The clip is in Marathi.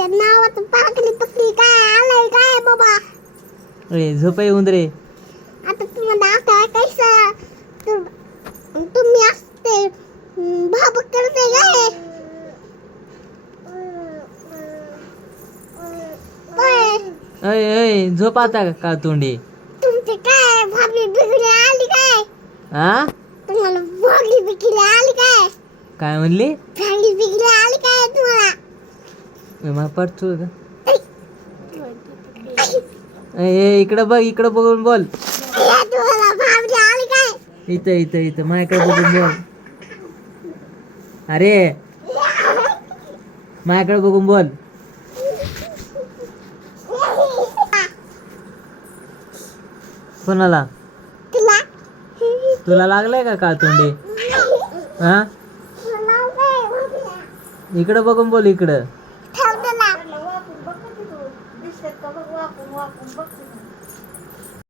आता पाकली पकली काय आलंय काय बाबा? अरे झोप येऊन रे आता तुम्हाला आता कैसा तुम- तुम्ही असते भाब करते काय? होय. अय अय झोप आता का तोंडी? तुमचे काय भाभी बिगडी आली काय? हा तुम्हाला भोगली बिगडी आली काय? काय म्हणली? भांडी बिगडी आली काय तुम्हाला? मला पडतो का अय, इकडं बघ इकडं बघून बोल. इथं इथं इथं माझ्याकडे बघून बोल. अरे माझ्याकडे बघून बोल. कोणाला? तुला? लागलाय का काळ तोंडी? हा? नाव काय? भाभीला? इकडं. बघून बोल इकडं ठेव त्याला